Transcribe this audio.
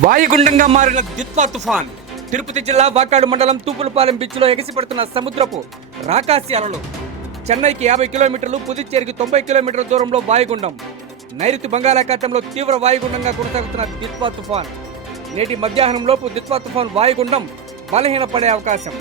వాయుగుండంగా మారిన దిత్వా తుఫాన్. తిరుపతి జిల్లా వాకాడు మండలం తూపులపాలెం బీచ్లో ఎగసిపడుతున్న సముద్రపు రాకాసి అలలు చెన్నైకి యాభై కిలోమీటర్లు పుదుచ్చేరికి తొంభై కిలోమీటర్ల దూరంలో వాయుగుండం. నైరుతి బంగాళాఖాతంలో తీవ్ర వాయుగుండంగా కొనసాగుతున్న దిత్వా తుఫాన్. నేటి మధ్యాహ్నం లోపు దిత్వా తుఫాన్ వాయుగుండం బలహీనపడే అవకాశం.